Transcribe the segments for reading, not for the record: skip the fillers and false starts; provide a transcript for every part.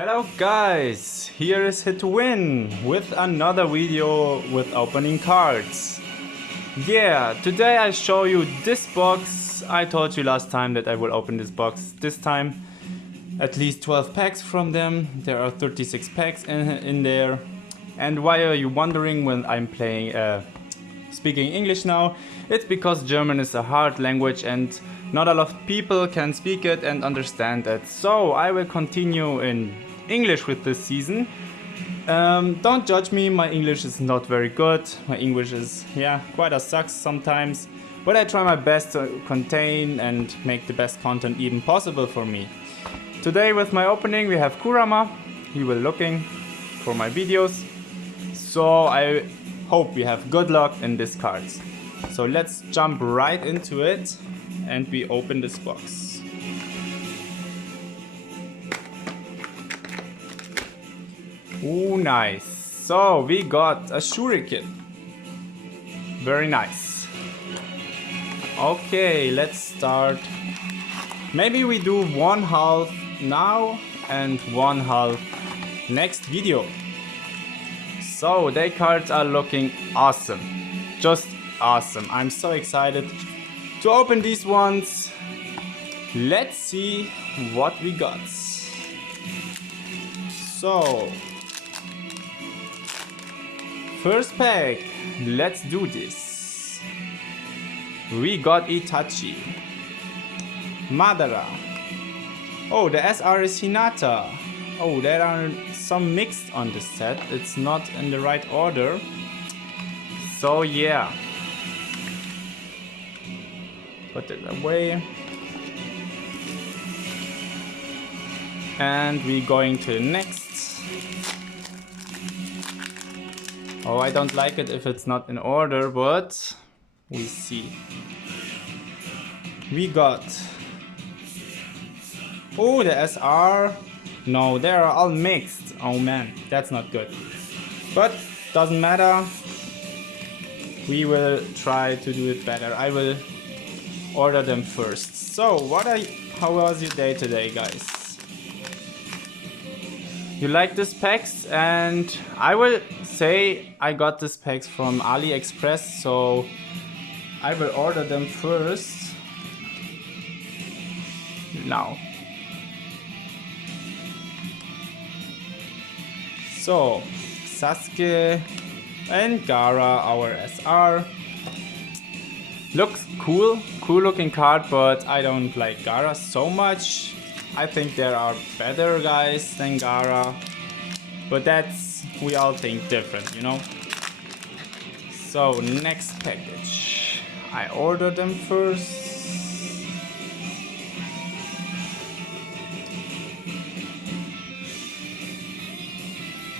Hello guys, here is Hit to Win with another video with opening cards. Yeah, today I show you this box. I told you last time that I will open this box this time. At least 12 packs from them. There are 36 packs in there. And why are you wondering when I'm speaking English now? It's because German is a hard language and not a lot of people can speak it and understand it. So I will continue in English with this season. Don't judge me, my English is not very good. My English is, quite a sucks sometimes. But I try my best to contain and make the best content even possible for me. Today with my opening we have Kurama. He will looking for my videos. So I hope we have good luck in these cards. So let's jump right into it and we open this box. Ooh, nice. So we got a shuriken. Very nice. Okay, let's start. Maybe we do one half now and one half next video. So their cards are looking awesome. Just awesome. I'm so excited to open these ones. Let's see what we got. So first pack, let's do this. We got Itachi, Madara. Oh, the SR is Hinata. Oh, there are some mixed on this set. It's not in the right order. So yeah. Put it away. And we're going to the next. Oh, I don't like it if it's not in order, but we see. We got... Oh, the SR. No, they are all mixed. Oh man, that's not good. But doesn't matter. We will try to do it better. I will order them first. So, how was your day today, guys? You like these packs? And I will say I got these packs from AliExpress, so I will order them first. Now. So, Sasuke and Gaara, our SR. Looks cool looking card, but I don't like Gaara so much. I think there are better guys than Gaara, but we all think different, you know? So, next package. I ordered them first.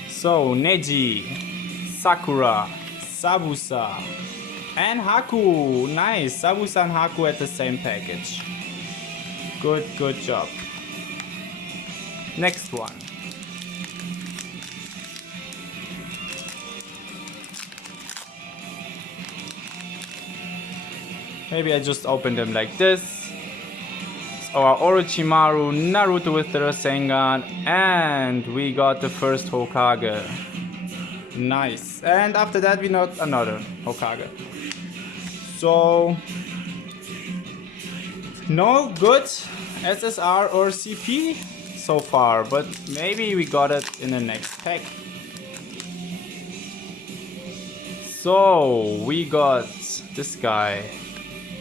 So, Neji, Sakura, Sabusa, and Haku. Nice, Sabusa and Haku at the same package. Good job. Next one. Maybe I just open them like this. Our Orochimaru, Naruto with the Rasengan, and we got the first Hokage. Nice. And after that we got another Hokage. So, no good SSR or CP so far, but maybe we got it in the next pack. So, we got this guy.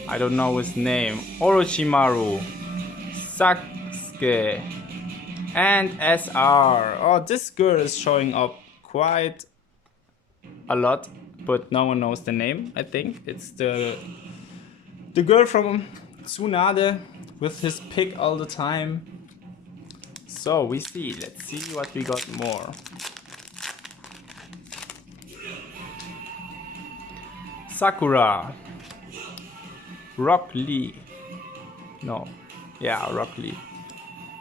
I don't know his name. Orochimaru, Sasuke, and SR. Oh, this girl is showing up quite a lot, but no one knows the name. I think it's the girl from Tsunade with his pick all the time. So let's see what we got more. Sakura, Rock Lee. No. Yeah, Rock Lee.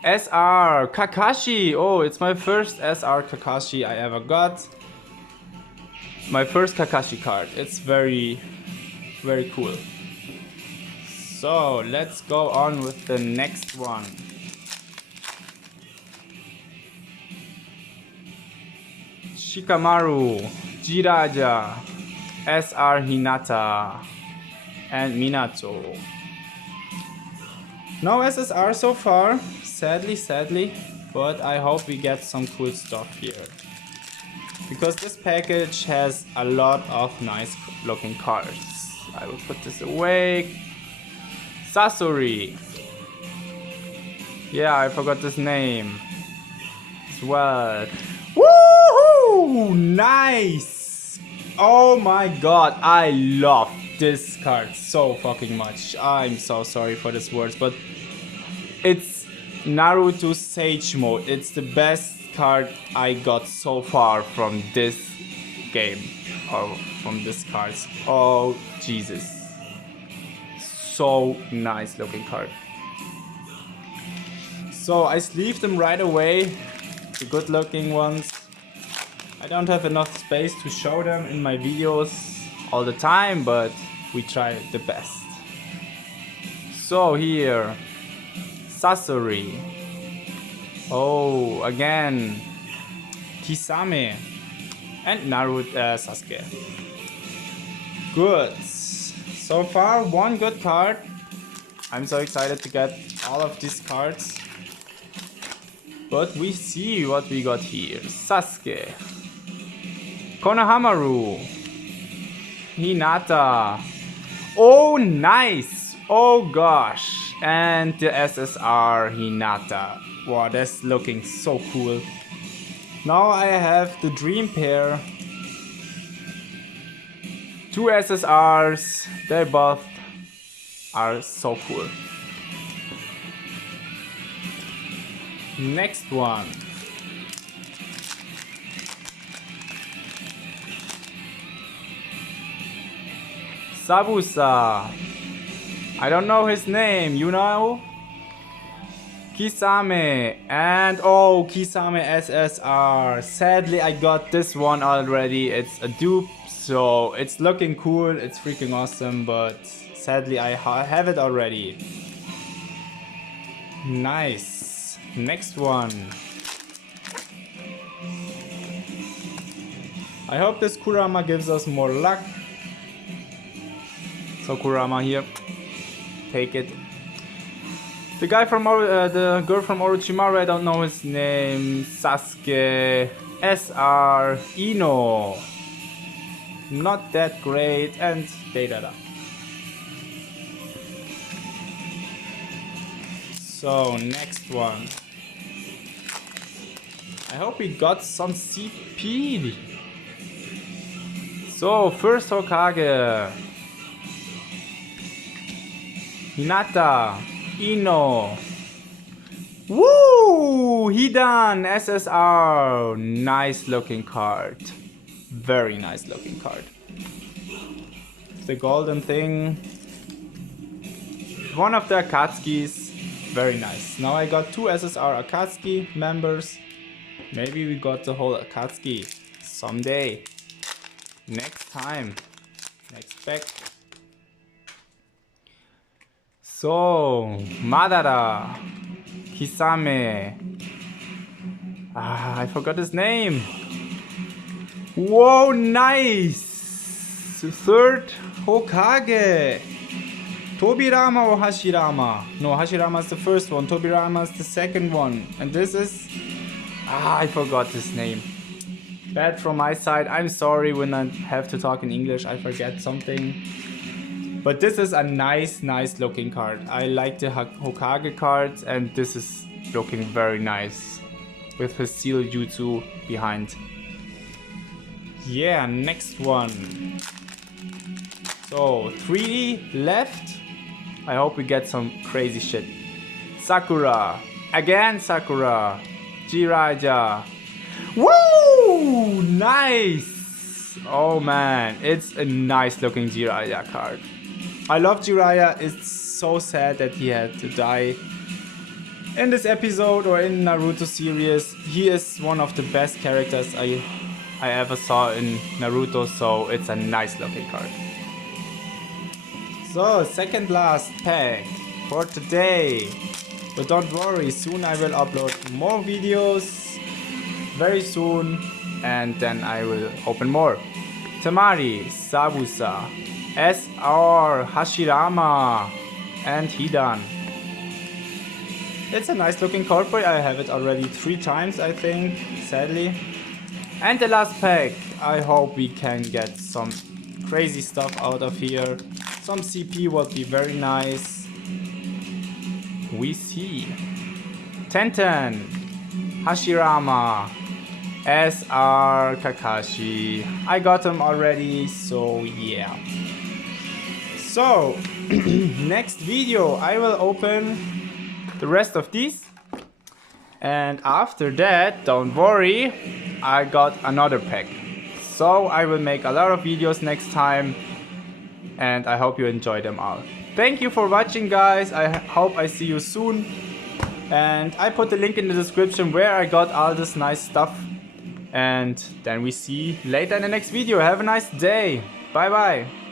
SR Kakashi. Oh, it's my first SR Kakashi I ever got. My first Kakashi card. It's very cool. So let's go on with the next one. Shikamaru, Jiraiya, SR Hinata, and Minato. No SSR so far, sadly, but I hope we get some cool stuff here. Because this package has a lot of nice looking cards. I will put this away. Sasori. Yeah, I forgot this name as well. Woohoo! Nice! Oh my god, I love this card so fucking much. I'm so sorry for these words, but it's Naruto Sage Mode. It's the best card I got so far from this game, or from these cards. Oh Jesus, so nice looking card. So I sleeved them right away, the good looking ones. I don't have enough space to show them in my videos all the time, but we try the best. So here, Sasori. Oh, again, Kisame and Naruto, Sasuke. Good. So far, one good card. I'm so excited to get all of these cards. But we see what we got here. Sasuke, Konohamaru, Hinata. Oh, nice. Oh gosh. And the SSR Hinata. Wow, that's looking so cool. Now I have the dream pair. Two SSRs. They both are so cool. Next one. Sabusa. I don't know his name, you know? Kisame. And oh, Kisame SSR. Sadly, I got this one already. It's a dupe, so it's looking cool. It's freaking awesome, but sadly, I have it already. Nice. Next one. I hope this Kurama gives us more luck. So Kurama here, take it. The guy from the girl from Orochimaru, I don't know his name. Sasuke, SR, Ino. Not that great, and Deidara. So next one. I hope we got some CP. So first Hokage. Hinata, Ino. Woo! Hidan, SSR. Nice looking card. Very nice looking card. The golden thing. One of the Akatsukis. Very nice. Now I got two SSR Akatsuki members. Maybe we got the whole Akatsuki someday. Next time. Next pack. So, Madara, Kisame. I forgot his name. Whoa, nice! Third Hokage. Tobirama or Hashirama? No, Hashirama is the first one. Tobirama is the second one. And this is... I forgot his name. Bad from my side. I'm sorry when I have to talk in English. I forget something. But this is a nice looking card. I like the Hokage cards, and this is looking very nice with his seal jutsu behind. Yeah, next one. So 3 left. I hope we get some crazy shit. Sakura. Again Sakura. Jiraiya. Woo! Nice! Oh man, it's a nice looking Jiraiya card. I love Jiraiya. It's so sad that he had to die in this episode or in Naruto series. He is one of the best characters I ever saw in Naruto, so it's a nice looking card. So, second last pack for today. But don't worry, soon I will upload more videos. Very soon. and then I will open more. Tamari, Sabusa, SR, Hashirama, and Hidan. It's a nice looking card boy. I have it already 3 times, I think, sadly. And the last pack. I hope we can get some crazy stuff out of here. Some CP would be very nice. We see. Tenten, Hashirama, SR, Kakashi. I got them already, so yeah. So, next video I will open the rest of these, and after that, don't worry, I got another pack. So I will make a lot of videos next time, and I hope you enjoy them all. Thank you for watching, guys. I hope I see you soon, and I put the link in the description where I got all this nice stuff, and then we see later in the next video. Have a nice day. Bye bye.